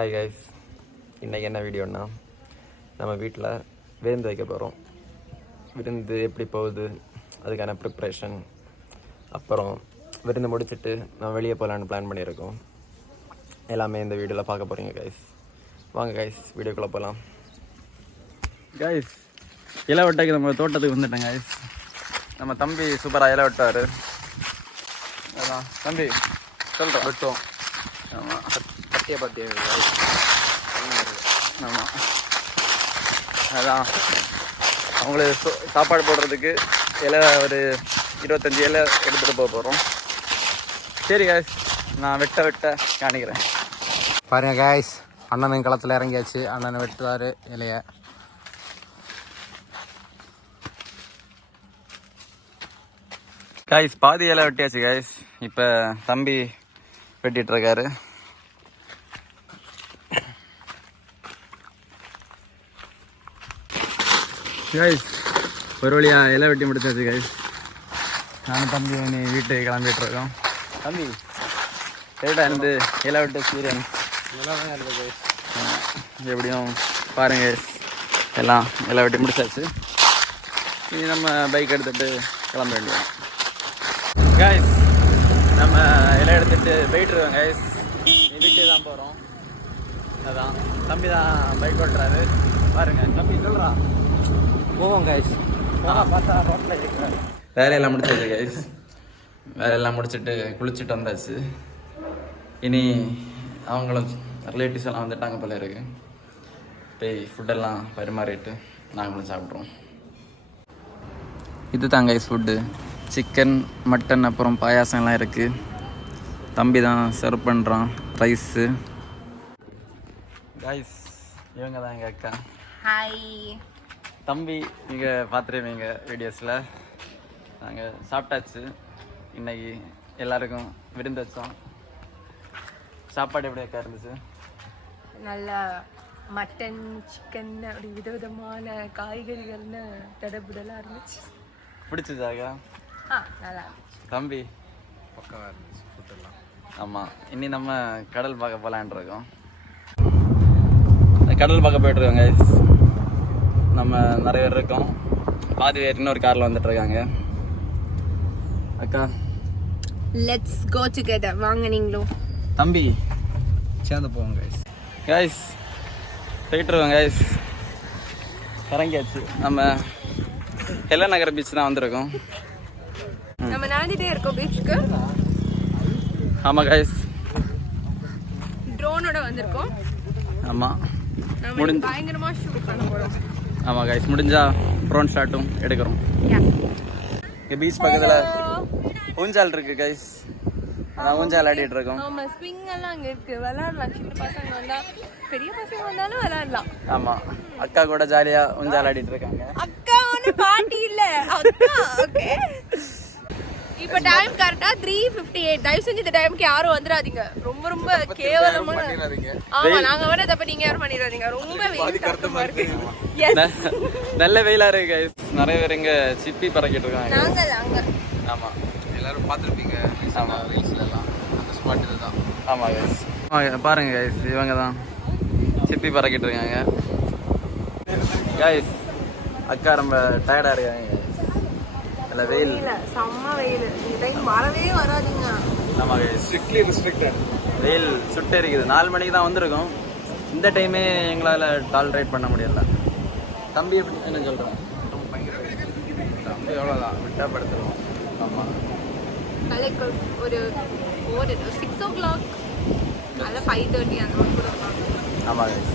Hi guys, இன்றைக்கி என்ன வீடியோன்னா நம்ம வீட்டில் விருந்து வைக்க போகிறோம். விருந்து எப்படி போகுது, அதுக்கான ப்ரிப்ரேஷன், அப்புறம் விருந்து முடிச்சுட்டு நான் வெளியே போகலான்னு பிளான் பண்ணியிருக்கோம். எல்லாமே இந்த வீடியோவில் பார்க்க போகிறீங்க கைஸ். வாங்க கைஸ், வீடியோக்குள்ளே போகலாம். கைஸ், இலை வெட்டைக்கு நம்ம தோட்டத்துக்கு வந்துட்டேன் கைஸ். நம்ம தம்பி சூப்பராக இலை வெட்டார். அதான் தம்பி சொல்கிறோம் வெட்டுவோம். ஆமாம், பத்திய ஆமாம், அதான் அவங்களுக்கு சாப்பாடு போடுறதுக்கு இலை ஒரு 25 இலை எடுத்துகிட்டு போக போகிறோம். சரி காய்ஸ், நான் வெட்ட காணிக்கிறேன். பாருங்க காய்ஸ், அண்ணன் களத்தில் இறங்கியாச்சு. அண்ணனை வெட்டுவார் இலைய. காய்ஸ், பாதி இலை வெட்டியாச்சு காய்ஸ். இப்போ தம்பி வெட்டிட்டு இருக்காரு. கைஸ், ஒரு வழியாக இலை வெட்டி முடிச்சாச்சு கைஸ். நானும் தம்பி நீ வீட்டுக்கு கிளம்பிட்டு இருக்கோம். தம்பி லேட்டாக இருந்து இலை வெட்ட எக்ஸ்பீரியன்ஸ் எப்படியும் பாருங்க கைஸ். எல்லாம் இலை வெட்டி முடிச்சாச்சு. இனி நம்ம பைக் எடுத்துகிட்டு கிளம்ப வேண்டியது. கைஸ், நம்ம இலை எடுத்துகிட்டு போயிட்டுருக்கோம் கைஸ். வீட்டுக்கு தான் போகிறோம். அதான் தம்பி தான் பைக் ஓட்டுறாரு. பாருங்க தம்பி சொல்கிறா போவோம் கைஸ். பார்த்தா ரோட்டில் இருக்கிறாரு. வேலையெல்லாம் முடிச்சாச்சு கைஸ். வேலையெல்லாம் முடிச்சுட்டு குளிச்சுட்டு வந்தாச்சு. இனி அவங்களும் ரிலேட்டிவ்ஸ் எல்லாம் வந்துட்டாங்க போல இருக்கு. போய் ஃபுட்டெல்லாம் பரிமாறிட்டு நாங்களும் சாப்பிட்றோம். இது தான் கைஸ் ஃபுட்டு. சிக்கன், மட்டன், அப்புறம் பாயாசம்லாம் இருக்குது. தம்பி தான் சர்வ் பண்ணுறான் ரைஸு. கைஸ், இவங்க தான் எங்கள் அக்கா. ஹாய் தம்பி நீங்கள் பார்த்துருவீங்க வீடியோஸில். நாங்கள் சாப்பிட்டாச்சு. இன்றைக்கி எல்லாருக்கும் விருந்து வச்சோம். சாப்பாடு எப்படி அக்கா இருந்துச்சு? நல்லா மட்டன், சிக்கன், அப்படி விதவிதமான காய்கறிகள்னு தடபுடலாக இருந்துச்சு. பிடிச்சதாக்கா? நல்லா இருந்துச்சு. தம்பி பக்கமாக இருந்துச்சு ஃபுட்டெல்லாம். ஆமாம், இனி நம்ம கடல் பார்க்க போகலான் இருக்கோம். கடல் பார்க்க போய்ட்டுருக்கோங்க. நம்ம நிறைய பேர் இருக்கோம். பாதி பேர் இன்னொரு காரில் வந்துட்டுருக்காங்க. அக்கா லெட்ஸ் கோ டுகெதர். வாங்க நீங்களும் தம்பி சேர்ந்து போவோம் கைஸ். கைஸ் போயிட்டுருக்கோம் கைஸ். இறங்கியாச்சு. நம்ம ஹெலன் நகர் பீச் தான் வந்திருக்கோம். நம்ம நடந்துகிட்டே இருக்கோம் பீச்சுக்கு. ஆமாம் கைஸ், ட்ரோனோட வந்திருக்கோம். ஆமாம், முடிஞ்சு பயங்கரமாக ஷூட் பண்ண போகிறோம். ஆமாம் கைஸ், முடிஞ்சா ப்ரோன் ஷாட்டும் எடுக்கிறோம். இங்கே பீச் பக்கத்தில் ஊஞ்சால் இருக்கு கைஸ். அதான் ஊஞ்சால் ஆடிட்டு இருக்கோம். ஆமாம், ஸ்விங் எல்லாம் அங்கே இருக்கு. விளையாடலாம். சின்ன பசங்க வந்தால், பெரிய பசங்க வந்தாலும் விளையாடலாம். ஆமாம், அக்கா கூட ஜாலியாக ஊஞ்சால் ஆடிட்டு இருக்காங்க. அக்கா ஒன்று பாட்டி இல்லை, அக்கா. ஓகே, இப்போ டைம் கரெக்டாக 3:58. தயவு செஞ்சு இந்த டைமுக்கு யாரும் வந்துடாதீங்க. ரொம்ப ரொம்ப கேவலமான. ஆமா, நாங்க வேணா தப்ப நீங்க யாரும் பண்ணிடாதீங்க. ரொம்ப வெயில் கஷ்டமா இருக்கு. நல்ல வெயிலா இருக்கு கைஸ். நிறைய பேர் இங்க சிப்பி பறக்கிட்டு இருக்காங்க. நாங்க அங்க. ஆமா, எல்லாரும் பார்த்துருப்பீங்க. ஆமா, ரீல்ஸ்ல எல்லாம் அந்த ஸ்பாட் இதுதான். ஆமா கைஸ், பாருங்க கைஸ், இவங்க தான் சிப்பி பறக்கிட்டு இருக்காங்க. கைஸ், அக்கா ரொம்ப டயர்டா இருக்காங்க. இல்ல வெயில், செம்ம வெயில். இந்த டைம் வரவே வராதீங்க. ஆமா கைஸ், ஸ்ட்ரிக்ட்லி ரெஸ்ட்ரிக்டட். வெயில் சுட்டு இருக்குது. 4 மணிக்கு தான் வந்திருக்கோம். இந்த டைமே எங்களால் டாலரேட் பண்ண முடியல. தம்பி எப்படி என்ன சொல்கிறேன்? தம்பி எவ்வளோதான் விட்டா படுத்துருவோம். ஆமாம், நாளைக்கு ஒரு 6 o'clock, அதில் 5:30 அந்த மாதிரி கூட இருப்பாங்க. ஆமாம் கைஸ்,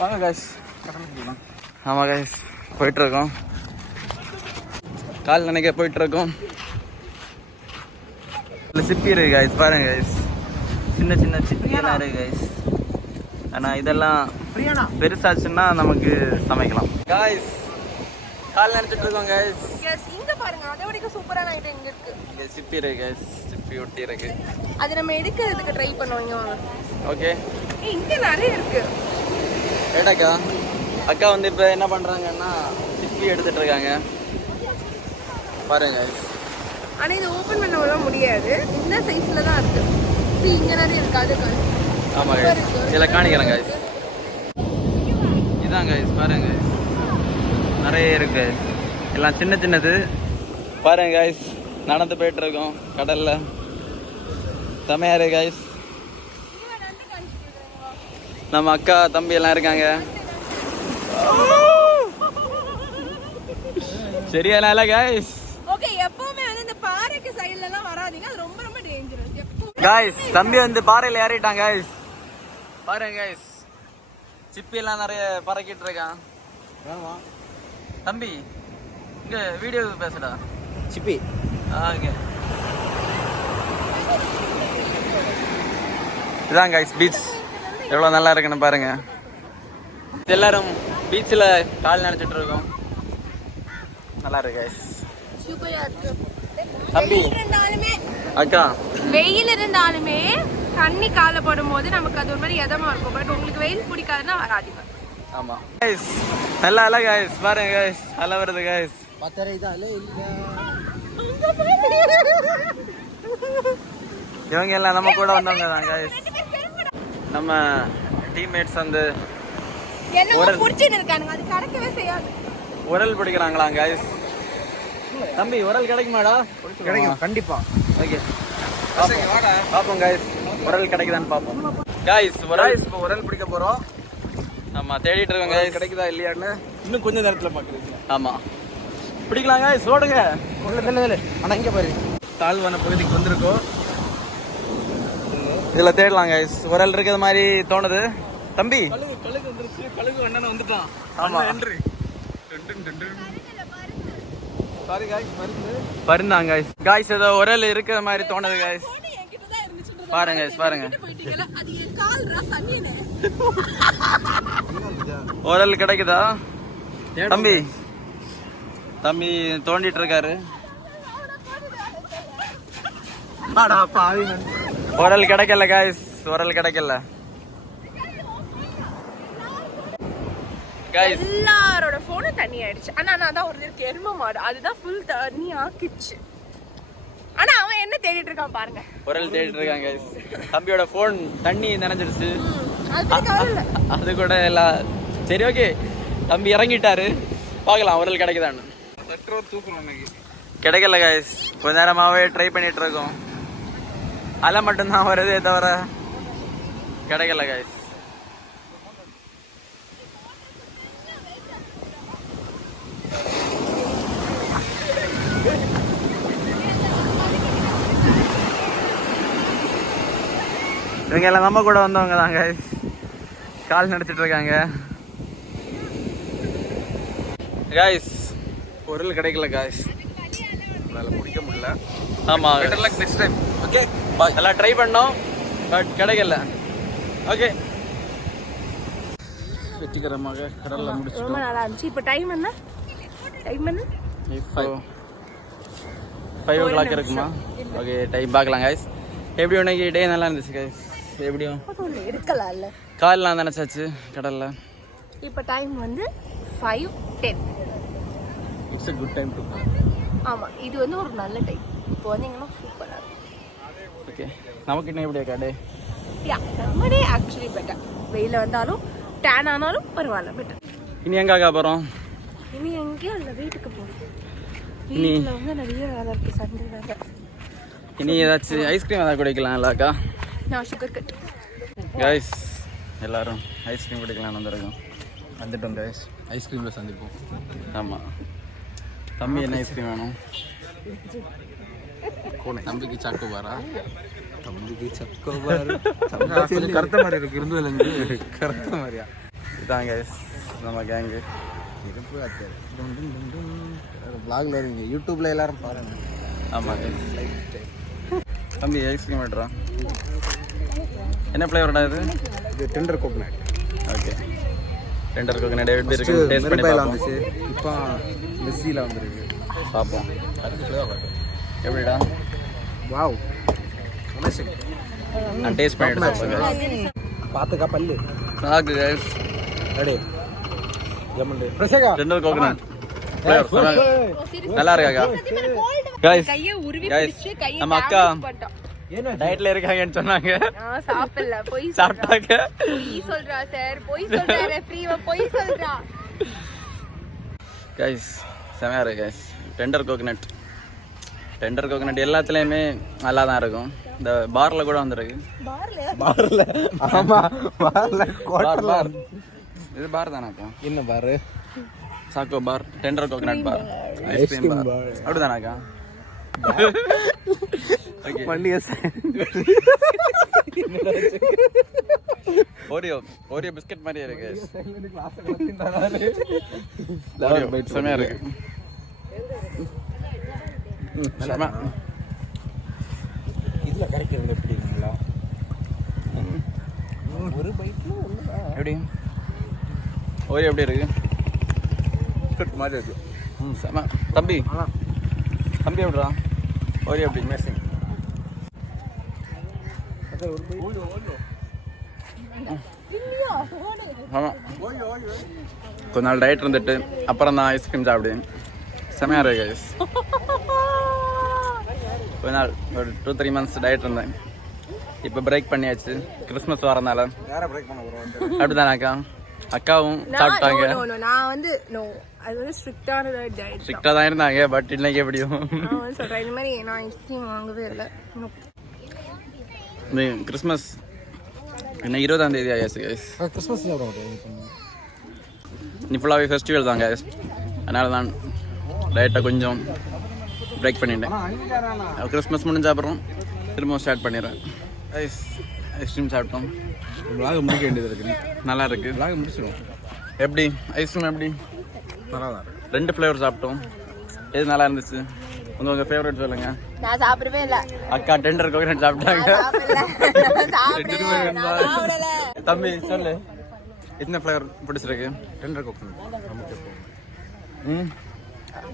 வாங்க கைஸ். ஆமாம் கைஸ், போயிட்டுருக்கோம். கால் நினைக்க போயிட்டுருக்கோம். இல்லை சிப்பி இருக்கு கைஸ், பாருங்க கைஸ். சின்ன சின்ன சிப்பியெல்லாம் இருக்கு கைஸ். ஆனால் இதெல்லாம் பெருசாச்சுன்னா நமக்கு சமைக்கலாம். கைஸ், கால் நினைச்சிட்டு இருக்கோம் கைஸ். இங்க பாருங்க, அதை விட சூப்பரான ஐட்டம் இங்க இருக்கு. இங்க சிப்பி இருக்கு கைஸ், சிப்பி ஒட்டி இருக்கு. அது நம்ம எடுக்கிறதுக்கு ட்ரை பண்ணுவோம். ஓகே, இங்க நிறைய இருக்கு. ஏடாக்கா அக்கா வந்து இப்போ என்ன பண்ணுறாங்கன்னா சிப்பி எடுத்துட்டு இருக்காங்க. பாருங்க, ஆனால் இது ஓப்பன் பண்ண முடியாது. இந்த சைஸில் தான் இருக்கு. இங்கே நிறைய இருக்கு. அது ஆமாம் கைஸ் இதில் காணிக்கிறேன் கைஸ். இதான் கைஸ் பாருங்க guys. நிறைய இருக்கு guys. எல்லாம் சின்ன சின்னது பாருங்க கைஸ். நடந்து போயிட்டு இருக்கோம் கடல்ல. செமையாரு கைஸ். நம்ம அக்கா தம்பி எல்லாம் இருக்காங்க. சரியா இல்ல கைஸ்? ஓகே, எப்பவுமே வந்து இந்த பாறைக்கு சைடுல எல்லாம் வராதீங்க. அது ரொம்ப ரொம்ப டேஞ்சரஸ். கைஸ் தம்பி வந்து பாறையில ஏறிட்டான் கைஸ். பாருங்க கைஸ். சிப்பி எல்லாம் நிறைய பறக்கிட்டு இருக்கான். தம்பி இங்க வீடியோ பேசுடா. சிப்பி ஓகே. இதான் கைஸ் பீச் எவ்வளோ நல்லா இருக்குன்னு பாருங்க. எல்லாரும் பீச்சில் கால் நினைச்சிட்டு இருக்கோம். நல்லா இருக்கு கைஸ். சூப்பரா இருக்கு. தம்பி இருந்தாலுமே அக்கா வெயில் இருந்தாலுமே தண்ணி கால போடும்போது நமக்கு அது ஒரு மாதிரி இதமா இருக்கும். பட் உங்களுக்கு வெயில் பிடிக்காதுன்னா வராதீங்க. ஆமா கைஸ் நல்லா இல்ல கைஸ். பாருங்க கைஸ் நல்லா வருது கைஸ். பத்தரை தான் இல்ல. இவங்க எல்லாம் நம்ம கூட வந்தவங்க தான் கைஸ். நம்ம டீம்மேட்ஸ் வந்து என்ன புடிச்சிட்டு இருக்கானுங்க. அது கடக்கவே செய்யாது. உரல் பிடிக்கிறாங்களா கைஸ்? தம்பி உரல் கிடைக்குமாடா? கிடைக்கும் கண்டிப்பா. ஓகே பாப்போம் கைஸ் உரல் கிடைக்குதான்னு பாப்போம் கைஸ். இப்போ உரல் பிடிக்க போறோம். ஆமா தேடிட்டு இருக்கோம் கைஸ். கிடைக்குதா இல்லையான்னு இன்னும் கொஞ்ச நேரத்துல பாக்குறீங்க. ஆமா பிடிக்கலாம் கைஸ். ஓடுங்க. ஆனா இங்க பாரு தாழ்வான பகுதிக்கு வந்திருக்கோம். இதுல தேடலாம் கைஸ். உரல் இருக்கிறது மாதிரி தோணுது. தம்பி கழுகு வந்துருச்சு. கழுகு அண்ணன் வந்துட்டான். ஆமா நன்றி. சாரி கைஸ் பருந்தாங்க கைஸ். கைஸ் ஏதோ உரல் இருக்கிற மாதிரி தோணுது கைஸ். பாருங்க கைஸ் பாருங்க. உரல் கிடைக்குதா தம்பி? தம்பி தோண்டிட்டு இருக்காரு. உரல் கிடைக்கல கைஸ். உரல் கிடைக்கல கைஸ். எல்லாரோட போனும் தண்ணி ஆயிடுச்சு. ஆனா நான் தான் ஒரு எரும மாடு அதுதான் ஃபுல் தண்ணி ஆக்கிச்சு. ஆனா அவன் என்ன தேடிட்டு இருக்கான் பாருங்க. உரல் தேடிட்டு இருக்கான் கைஸ். தம்பியோட போன் தண்ணி நனைஞ்சிருச்சு. அது கூட எல்லாம் சரி ஓகே. தம்பி இறங்கிட்டாரு. பார்க்கலாம் உரல் கிடைக்குதான்னு. கிடைக்கல கைஸ். கொஞ்ச நேரமாவே ட்ரை பண்ணிட்டு இருக்கோம். அலை மட்டும்தான் வருதே தவிர கிடைக்கல கைஸ். இவங்க எல்லாம் நம்ம கூட வந்தவங்க தான் கைஸ். கால் நடத்திட்டு இருக்காங்க கைஸ். பொருள் கிடைக்கல கைஸ். முடிக்க முடியல. ஆமா நெக்ஸ்ட் டைம். ஓகே எல்லாம் ட்ரை பண்ணோம் பட் கிடைக்கல. ஓகே வெற்றிகரமாக கடல்ல முடிச்சு. ரொம்ப நல்லா இருந்துச்சு. இப்போ டைம் என்ன? இப்போ 5 o'clock இருக்குமா? ஓகே டைம் பார்க்கலாம் கைஸ். எப்படி உனக்கு டே நல்லா இருந்துச்சு கைஸ்? எப்படியும் இருக்கலாம்ல. கால்லாம் நினைச்சாச்சு கடல்ல. இப்போ டைம் வந்து 5:10. It's a good time to come. ஆமா இது வந்து ஒரு நல்ல டைம். இப்போ வந்தீங்கன்னா சூப்பரா இருக்கும். ஓகே நமக்கு என்ன எப்படியா கடை? யா நம்ம டே ஆக்சுவலி பெட்டர். வெயில வந்தாலும் டேன் ஆனாலும் பரவாயில்ல பெட்டர். இனி எங்க போறோம்? இனி எங்கேயும் இல்லை வீட்டுக்கு போகிறோம். இனி வீட்டில் வந்து நிறைய வேலை இருக்கு. சண்டே வேலை. இனி ஏதாச்சும் ஐஸ்கிரீம் ஏதாவது குடிக்கலாம் இல்லக்கா? நான் சுகர் கட் கைஸ் எல்லாரும் ஐஸ்கிரீம் குடிக்கலாம்னு வந்துட்டோம் கைஸ். ஐஸ்கிரீம்ல சந்திப்போம். ஆமாம் தம்பி என்ன ஐஸ்கிரீம் வேணும்? தம்பிக்கு சாக்கோபாரா? தம்பிக்கு சக்கோபார் கருத்த மாதிரி இருக்கு. இருந்ததுல கருத்த மாதிரியா? இதான் கைஸ் நம்ம கேங்கு. vlogல இருங்க. யூடியூப்ல எல்லாரும் பாருங்க. ஆமாம் கைஸ். தம்பி ஐஸ்கிரீம் எடுறா. என்ன ஃப்ளேவர்டா இது? இது tender coconut. Okay tender coconut எப்படி இருக்கு டேஸ்ட் பண்ணி வந்துச்சு. இப்போ மெஸ்ஸில வந்திருக்கு. பார்ப்போம் எப்படிடா. வாவ் நான் டேஸ்ட் பண்ணிட்டு பார்த்துக்கா பல்லு சாக்கு கைஸ். ரெடி லெமன் பிரசேகா டெண்டர் கோகனட் ஃப்ளேவர் நல்லா இருக்காக்கா கைஸ்? கையை உருவி கைஸ் பிடிச்சு கையை நம்ம அக்கா டயட்ல இருக்காங்கன்னு சொன்னாங்க. நான் சாப்பிடல, போய் சாப்பிட்டாங்க. பொய் சொல்றா சார், பொய் சொல்றா ரெஃப்ரி, பொய் சொல்றா. கைஸ் செமையா இருக்கு கைஸ். டெண்டர் கோகனட் எல்லாத்துலேயுமே நல்லா தான் இருக்கும். இந்த பார்ல கூட வந்துருக்கு. பார்ல ஆமா பார்ல பார் இது பார் தானாக்கா? என்ன பாரு? சாக்கோ பார், டெண்டர் கோகனட் பார், ஐஸ்கிரீம் பார் அப்படிதானாக்கா? ஓரியோ பிஸ்கட் மாதிரியே இருக்கு. செமையா இருக்கு. இதுல கிடைக்கிறது எப்படிங்களா? ஒரு பைட்ல எப்படி ஓரியோ எப்படி இருக்கு? பிஸ்கட் மாதிரி இருக்கு. செம. தம்பி எப்படிடா ஓரியோ எப்படி? மேசிங். ஆமாம், கொஞ்ச நாள் டயட் இருந்துட்டு அப்புறம் தான் ஐஸ்கிரீம் சாப்பிடுவேன். செமையாக இருக்கு கைஸ். கொஞ்ச நாள் ஒரு 2-3 months டயட் இருந்தேன். இப்போ பிரேக் பண்ணியாச்சு, கிறிஸ்மஸ் வரனால. அப்படிதானாக்கா? அக்காவும் சாப்பிட்டாங்க. நான் வந்து அது வந்து ஸ்ட்ரிக்டான டயட். ஸ்ட்ரிக்டாக தான் இருந்தாங்க, பட் இன்னைக்கு எப்படியும் சொல்கிறேன். இந்த மாதிரி நான் ஐஸ்கிரீம் வாங்கவே இல்லை. கிறிஸ்மஸ் இன்னும் 20ஆம் தேதி ஆயாச்சு கைஸ். கிறிஸ்மஸ் நீ ஃபுல்லாகவே ஃபெஸ்டிவல் தான் கைஸ். அதனால தான் டயட்டை கொஞ்சம் பிரேக் பண்ணிட்டேன். கிறிஸ்மஸ் முடிஞ்ச அப்புறம் திரும்ப ஸ்டார்ட் பண்ணிடுறேன் கைஸ். ஐஸ்கிரீம் சாப்பிட்டோம். விளாக முடிக்க வேண்டியது இருக்கு. நல்லா இருக்கு. விளாக முடிச்சிடும். எப்படி ஐஸ்கிரீம் எப்படி? நல்லா தான் 2 ஃப்ளேவர் சாப்பிட்டோம். எது நல்லா இருந்துச்சு? உங்கள் ஃபேவரட் சொல்லுங்க. நான் சாப்பிடவே இல்லை. அக்கா டெண்டர் கோகனட் சாப்பிட்டாங்க. தம்பி சொல்லு, எத்தனை ஃப்ளேவர் பிடிச்சிருக்கு? டெண்டர் கோகனட் நமக்கு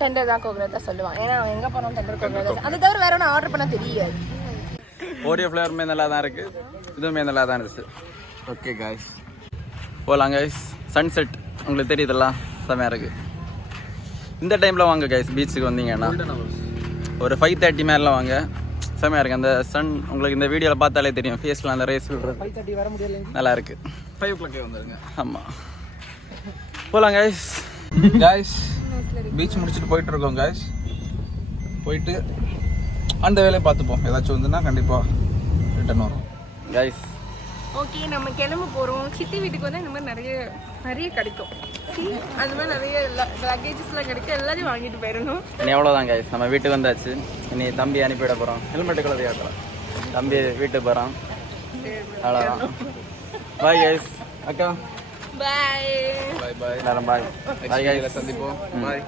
டெண்டர் தான் கோகனட் தான் சொல்லுவான். ஏன்னா அவன் எங்கே போனாலும் டெண்டர் கோகனட். அதை தவிர வேற ஒன்று ஆர்டர் பண்ண தெரியாது. ஓரியோ ஃப்ளேவருமே நல்லா தான் இருக்கு, இதுவுமே நல்லா தான் இருந்துச்சு. ஓகே காய்ஸ், போகலாம் காய்ஸ். சன்செட் உங்களுக்கு தெரியுதுல்ல, செமையாக இருக்கு. இந்த டைமில் வாங்க காய்ஸ், பீச்சுக்கு வந்தீங்கன்னா ஒரு 5:30 மேலாம் வாங்க. செமையாக இருக்குது அந்த சன். உங்களுக்கு இந்த வீடியோவில் பார்த்தாலே தெரியும், ஃபேஸில் அந்த ரேஸ் 5:30 வர முடியல. நல்லா இருக்கு. 5 o'clock வந்துருங்க. ஆமாம், போகலாம் காய்ஸ். பீச் முடிச்சுட்டு போயிட்டு இருக்கோம் காய்ஸ். போயிட்டு அந்த வேலையை பார்த்துப்போம். ஏதாச்சும் வந்துன்னா கண்டிப்பாக ரிட்டர்ன் வரும் காய்ஸ். ஓகே, நம்ம கிளம்ப போகிறோம். சித்தி வீட்டுக்கு வந்து இந்த மாதிரி நிறைய கிடைக்கும். அது மாதிரி நிறைய லக்கேஜஸ்லாம் கிடைக்கும். எல்லாத்தையும் வாங்கிட்டு போயிடணும். இனி எவ்வளோதான் காய்ஸ், நம்ம வீட்டுக்கு வந்தாச்சு. இனி தம்பி அனுப்பிவிட போகிறோம். ஹெல்மெட்டு கலர் காட்டலாம். தம்பி வீட்டுக்கு போகிறான். அவ்வளோதான். Bye guys. அக்கா பாய். எல்லாரும் பாய். பாய் காய்ஸ், சந்திப்போம். பாய்.